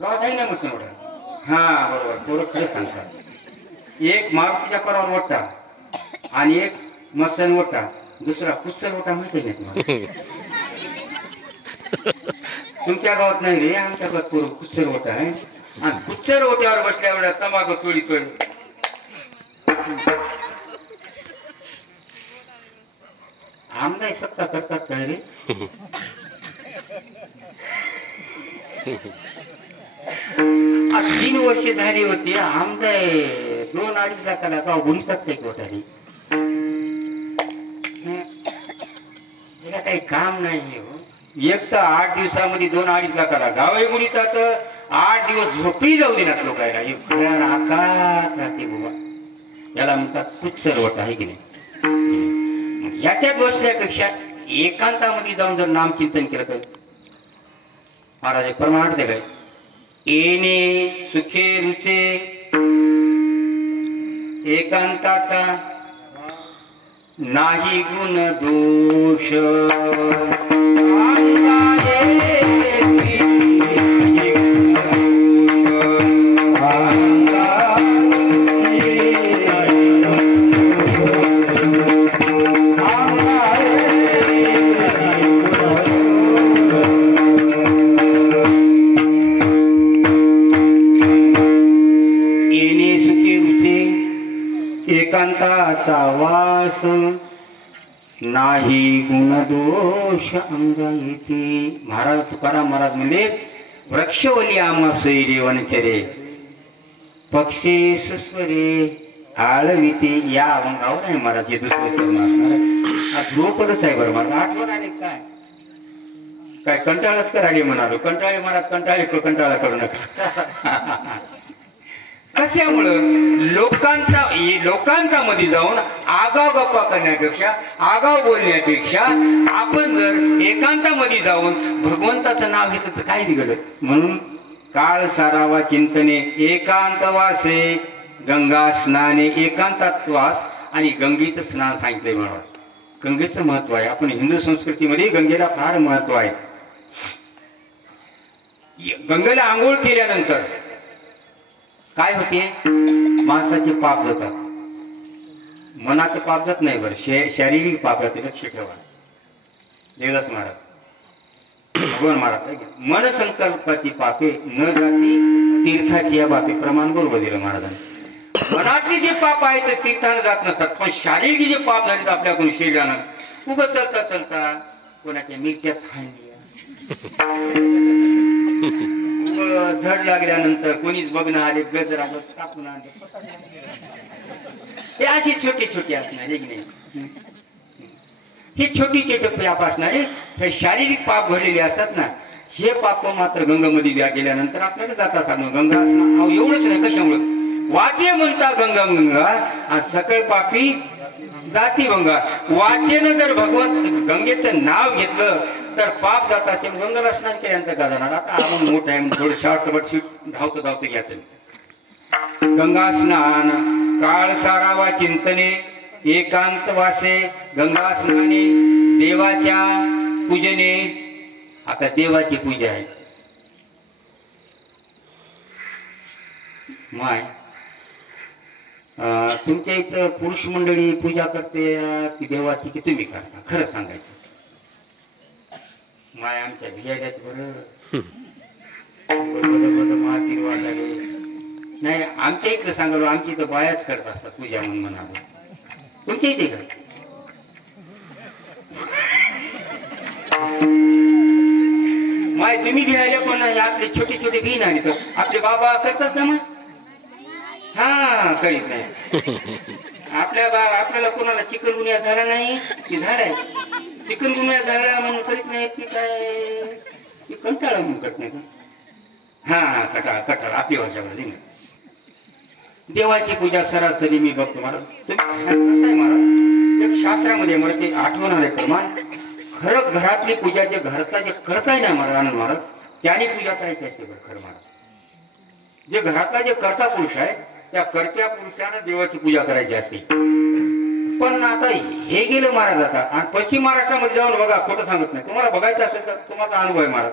गावात आहे ना मसन ओढा. हा बरोबर, पोरं खरंच सांगतात. एक मारुतीच्या परावर ओटा आणि एक मसन ओटा, दुसरा कुच्चर ओटा माहिती नाही तुम्हाला? तुमच्या गावात नाही रे, आमच्या गावात पोरं कुच्चर ओटा आहे. आणि कुच्चर ओट्यावर बसल्या एवढ्या तंबाखू चोळीतोय. आमदार सत्ता करतात काय रे? 3 वर्ष झाली होती. आमदार 2-2.5 लाखाला गाव बुडतात काही कोटाने. काही काम नाही हो. एक तर 8 दिवसामध्ये 2-2.5 लाखाला गावही बुडतात. 8 दिवस झोपी जाऊ देणार लोकांना. आकात राहते बाबा. याला म्हणतात कुच्चर वट आहे की नाही? याच्यात बसल्यापेक्षा एकांतामध्ये जाऊन जर नामचिंतन केलं तर महाराज एक प्रमाण काय, येणे सुखे रुचे एकांताचा नाही गुण दोष. एकांताचा वास नाही गुणदोष अंगा येते. महाराज तुकाराम महाराज म्हणले, वृक्षवली आम्हा सैरे वनचरे पक्षे सुस्वरे आळविते. या अंगावर आहे महाराज हे दुसरं चरण असणार. ध्रुवपदच आहे बरं महाराज. आठवण आले काय काय कंटाळच करायला म्हणालो. कंटाळे महाराज कंटाळे कंटाळा करू नका. कशामुळं? लोकांतामध्ये जाऊन आगाव गप्पा करण्यापेक्षा, आगाव बोलण्यापेक्षा आपण जर एकांतामध्ये जाऊन भगवंताचं नाव घेतलं तर काय बिघडत. म्हणून काळ सारावा चिंतने एकांतवासे गंगा स्नाने. एकांतात वास आणि गंगेचं स्नान सांगितलंय मला. गंगेचं महत्व आहे. आपण हिंदू संस्कृतीमध्ये गंगेला फार महत्व आहे. गंगेला आंघोळ केल्यानंतर काय होते? माणसाचे पाप जातात. मनाचे पाप जात नाही बरं, शारीरिक पाप जाते. लक्ष ठेवा. देवदास महाराज भगवान महाराज मन संकल्पाची पापे न जाती तीर्थाची या बाबी प्रमाण बरोबर दिलं महाराजांनी. मनाचे जे पाप आहेत ते तीर्थाने जात नसतात, पण शारीरिक जे पाप झाले आपल्याकडून शरीरानं उगं चलता चलता कोणाच्या मिरच्याच हाणल्या, झड लागल्यानंतर कोणीच बघणं आले, गजरा कापून आणले. हे असे छोटे छोटे असणारे की नाही, हे छोटीचे टप्पे असणारे हे शारीरिक पाप घडलेले असतात ना. हे पाप मात्र गंगामध्ये गेल्यानंतर आपल्याला जाता सांग. गंगा असणं एवढंच नाही, कशामुळं वाचे म्हणता गंगा गंगा आणि सकळ पापी जाती गंगा. वाचेनं जर भगवंत गंगेचं नाव घेतलं तर पाप जात असेल. गंगाला स्नान केल्यानंतर का जाणार? आता आपण मोठं आहे थोडं शॉर्ट धावतं धावतं घ्यायचं. गंगा स्नान काळ सारावा चिंतने एकांत वासे गंगा स्नाने देवाच्या पूजने. आता देवाची पूजा आहे. माय तुमच्या इथं पुरुष मंडळी पूजा करते ती देवाची की तुम्ही करता? खरं सांगायचं. माय आमच्या भियाड्यात बरं महातीर वाटाले नाही. आमच्या इथलं सांगालो, आमच्या इथं बायाच करत असतात पूजा म्हणून म्हणावं. तुमच्या इथे का? माय तुम्ही भियायला पण आपले छोटे छोटे बी नाही तर आपले बाबा करतात ना. मग हा करीत नाही. आपल्याला कोणाला चिकन गुन्हा झाला नाही की झालाय, चिकन गुन्हा झाला म्हणून करीत नाही की काय कंटाळा म्हणून करत नाही का? हा कटाळ कटाळ आपली वर्षाकडे नाही. देवाची पूजा सरासरी मी बघतो महाराज. कसं आहे महाराज, एक शास्त्रामध्ये मला ते आठवण आले प्रमाण. खरं घरातली पूजा जे घरचा जे करताय ना महाराज आनंद महाराज, त्याने पूजा करायची असते बरं खरं महाराज. जे घरातला जे कर्ता पुरुष आहे त्या कर्त्या पुरुषानं देवाची पूजा करायची असते. पण आता हे गेलं महाराज. आता आणि पश्चिम महाराष्ट्रामध्ये जाऊन बघा, खोटं सांगत नाही. तुम्हाला बघायचं असेल तर तुम्हाला अनुभव आहे महाराज.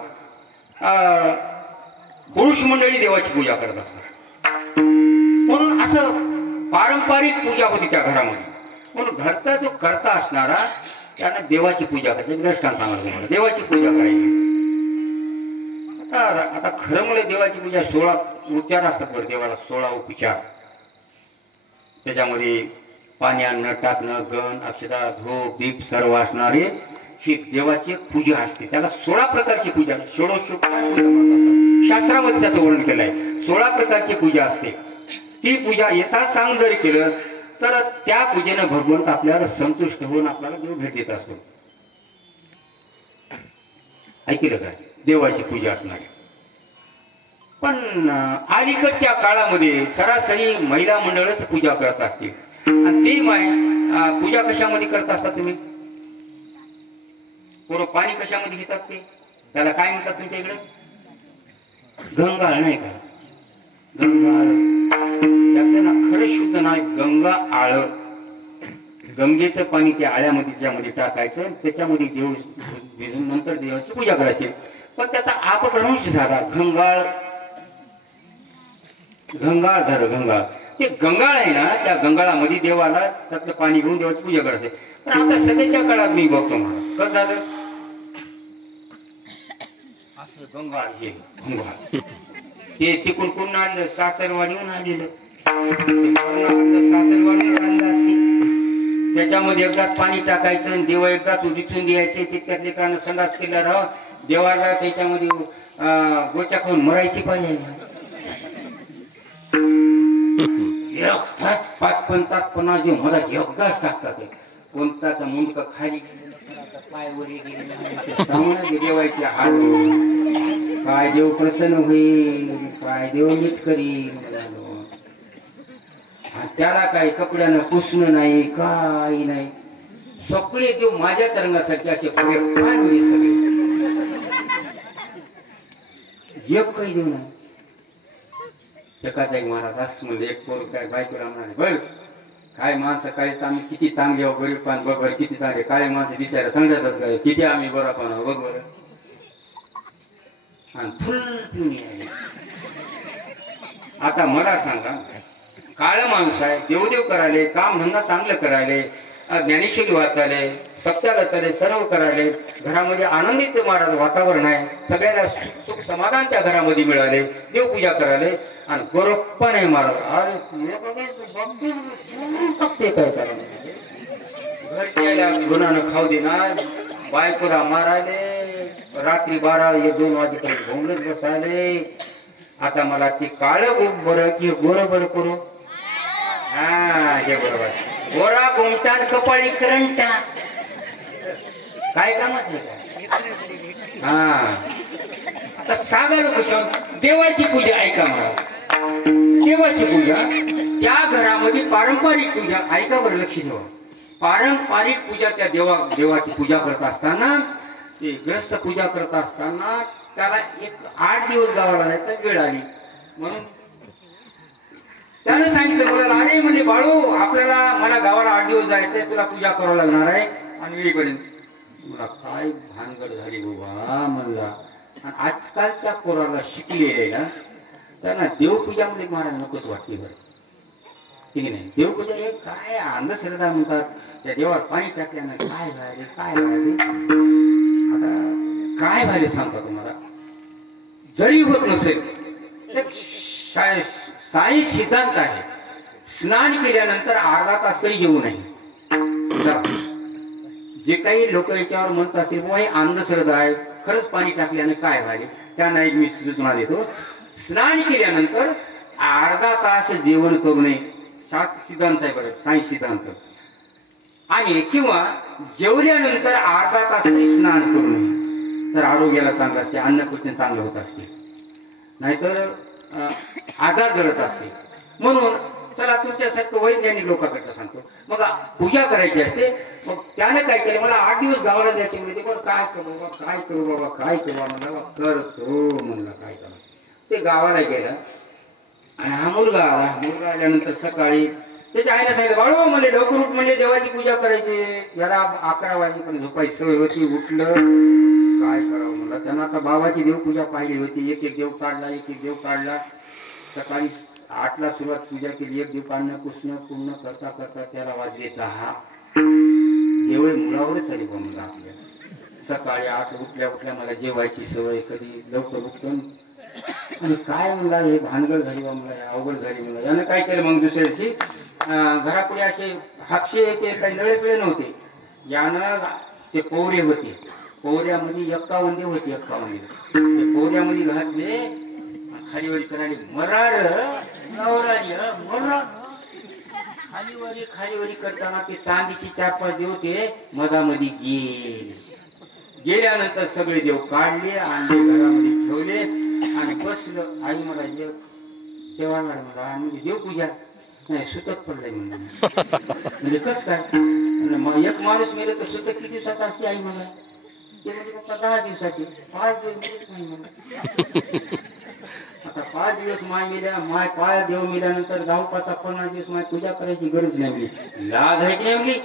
पुरुष मंडळी देवाची पूजा करत असतात. म्हणून असं पारंपरिक पूजा होती त्या घरामध्ये. म्हणून घरचा जो करता असणारा त्यानं देवाची पूजा करायची. दृष्टांत सांगा तुम्हाला, देवाची पूजा करायची. आता खरं म्हणजे देवाची पूजा 16 उपचार असतात बरं. देवाला 16 उपचार. त्याच्यामध्ये पाणी आणणं, टाकणं, गण, अक्षता, धूप, दीप सर्व असणारे ही देवाची पूजा असते. त्याला 16 प्रकारची पूजा, षोडशोपचार पूजा म्हणत असतात. शास्त्रामध्ये त्याचं वर्णन केलं आहे. 16 प्रकारची पूजा असते. ती पूजा यथासांग जर केलं तर त्या पूजेनं भगवंत आपल्याला संतुष्ट होऊन आपल्याला देव भेट देत असतो. ऐकलं काय? देवाची पूजा असणारी. पण अलीकडच्या काळामध्ये सरासरी महिला मंडळच पूजा करत असतील. आणि ती पूजा कशामध्ये करत असता तुम्ही? पूर्ण पाणी कशामध्ये घेतात ते? त्याला काय म्हणतात तुमच्या इकडे? गंगाळ नाही का? गंगाळ. त्याचं ना खरं शुद्ध नाव गंगा आळ. गंगेचं पाणी त्या आळ्यामध्ये त्याच्यामध्ये टाकायचं, त्याच्यामध्ये देव भिजून नंतर देवाची पूजा करायची. पण त्याचा अपभ्रंश झाला. घंगाळ घंगाळ झालं. गंगाळ. ते गंगाळ आहे ना, त्या गंगाळामध्ये देवाला त्यातलं पाणी घेऊन देवाची पूजा करायची. पण आता सध्याच्या काळात मी बघतो मला कसं झालं, असं गंगाळ हे गंगाळ ते तिकून कोण आणलं? सासरवाडीहून आलेलं. सासरवाडीहून आणलं असते. त्याच्यामध्ये एकदाच पाणी टाकायचं आणि देवा एकदाच उदिचून द्यायचे. तितक्यात लेकरांना संडास केला राहा. देवाला त्याच्यामध्ये गोच्या खाऊन मरायची पाहिजे. एकदाच 5-50 जो मला एकदाच टाकतात. कोणताचा मुंडका खाली पाय वरी गेले देवायचे हात. काय देव प्रसन्न होईल, काय देव नीट करील. त्याला काही कपड्यानं पुसणं नाही, काही नाही. सगळे देव माझ्याच रंगासारखे असे पान होईल सगळे. एक काही देव नाही. एकाचा एक महाराज असं म्हणजे एक पोर काय बायकोला म्हणाले, बघ काय माणसं काय आम्ही किती चांगले आहो, गरीब पान बघ बरं किती चांगले, काळे माणसं दिसायला सांगतात काय किती आम्ही बरा पान बघ बरं. आणि फुल पिऊन यायला. आता मला सांगा, काळ माणूस आहे, देवदेव करायले, काम धंदा चांगलं करायले, ज्ञानेश्वरी वाचायले, सप्त्याला चाले, सर्व करायले, घरामध्ये आनंदित महाराज वातावरण आहे, सगळ्याला सुख समाधान त्या घरामध्ये मिळाले, देवपूजा करायले. आणि गोरप्पा नाही महाराज काय करायला घरच्या गुन्हानं खाऊ देणार, बायकोला मारायले, रात्री 12-1-2 वाजेपर्यंत भोंगलच बसायले. आता मला ते काळ बरं की गोर बरं करू? हा हे बरोबर. गोरा गोमटान कपाळी करंटा काय कामच आहे का? हा आता सांगा लोक देवाची पूजा ऐका मला. देवाची पूजा त्या घरामध्ये पारंपरिक पूजा ऐका बरं, लक्ष ठेवा. पारंपरिक पूजा त्या देवाची पूजा करत असताना, ते ग्रस्त पूजा करत असताना त्याला 8 दिवस गावाला जायचा वेळ आली. म्हणून त्याने सांगितलं मला, अरे म्हणजे बाळू मला गावाला 8 दिवस जायचंय, तुला पूजा करावं लागणार आहे. आणि वेळीपर्यंत मला काय भानगड झाली बाबा म्हणला. आणि आजकालच्या पोराला शिकले ना त्यांना देवपूजा म्हणजे महाराज नकोच वाटते बरं, ठीक नाही. देवपूजा हे काय अंधश्रद्धा म्हणतात. त्या देवात पाणी टाकल्यानं काय व्हायले काय व्हायले. आता काय व्हायले सांगता तुम्हाला. जरी होत नसेल एक सायन्स सिद्धांत आहे, स्नान केल्यानंतर अर्धा तास तरी जेवू नये. जे काही लोक याच्यावर म्हणत असतील बाबा हे अंधश्रद्धा आहे, खरंच पाणी टाकल्याने काय व्हायले, त्यांना एक मी सूचना देतो. स्नान केल्यानंतर अर्धा तास जेवण करू नये. शास्त्र सिद्धांत आहे बरं, सायन्स सिद्धांत. आणि किंवा जेवल्यानंतर अर्धा तास तरी स्नान करू नये. तर आरोग्याला चांगलं असते, अन्नपचन चांगलं होत असते, नाहीतर आजार जळत असते. म्हणून चला तुमच्यासारखं वैज्ञानिक लोकांकरता सांगतो. मग पूजा करायची असते. मग त्याने काय केलं, मला 8 दिवस गावाला जायचे म्हणजे बरं काय करू बाबा काय करू बाबा काय करू म्हणला. करतो म्हणला काय करा. ते गावाला गेला आणि हा मुलगा आला. मुलगा आल्यानंतर सकाळी त्याच्या आईला सांगितलं, बाळू म्हणजे लवकर उठ, म्हणजे देवाची पूजा करायची. याला 11 वाजेपर्यंत झोपायची सवय होती. उठलं काय काय करावं मला. त्यांना आता बाबाची देवपूजा पाहिली होती. एक एक देव काढला, एक एक देव काढला. सकाळी 8ला सुरुवात पूजा केली. एक देव काढणं पुसणं पूर्ण करता करता त्याला वाजले 10. देवळे मुलावरच आली बा मला आपल्या. सकाळी 8 उठल्या उठल्या मला जेवायची सवय, कधी लवकर उठून आणि काय मला हे भानगड झाली बा मला, अवघड झाली मला. यानं काय केलं मग दुसऱ्या दिवशी घरापुढे असे हापशे ते काही नळे पिळे नव्हते. यानं ते पोहरे होते, पोहऱ्यामध्ये 51 देव होते. 51 ते पोहऱ्यामध्ये घातले, खालीवरी करायला मरार नवरारी मरार खालीवरी खालीवरी करताना ते चांदीची 4-5 देव ते मधामध्ये गेल्यानंतर सगळे देव काढले, आणले घरामध्ये ठेवले आणि बसलं. आई मला जेव्हा मला आणि देवपूजा नाही सुतक पडलंय म्हणजे कस काय. एक माणूस मेले तर सुतक किती दिवसाचा असते आई मला. ते म्हणजे पप्पा 10 दिवसाचे. 5 दिवस नाही मला. आता 5 दिवस माय मेल्या, माय 5 देव मेल्यानंतर 10-5 15 दिवस माय पूजा करायची गरज नाही म्हणली. लाज आहे की नाही म्हणली.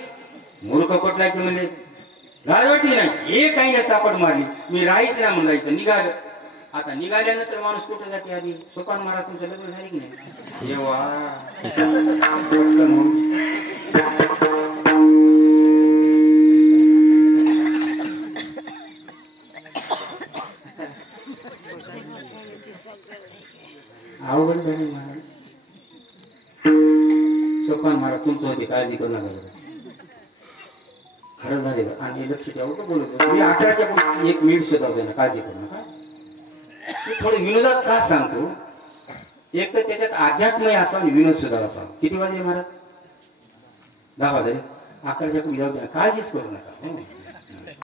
मूर्ख पटला की म्हणले लाज वाटली नाही. हे काही नाही चापट मारली. मी राहीच नाही म्हणला. इथं निघालं. आता निघाल्यानंतर माणूस कुठं जाते आधी. सोपान महाराज तुमचं लग्न झाले की नाही. जेव्हा अवघड झाली महाराज. सोपान महाराज तुमचं होते, काळजी करू नका. खरं झाले का. आणि लक्ष ठेवू का बोलतो मी 11च्या पुढे 1 मिनिट सुद्धा होते ना, काळजी करू नका. मी थोडं विनोदात का सांगतो. एक तर त्याच्यात अध्यात्म असा आणि विनोद सुद्धा असा. किती वाजले महाराज. 10 वाजले. 11च्या पुढे जाऊ दे, काळजीच करू नका.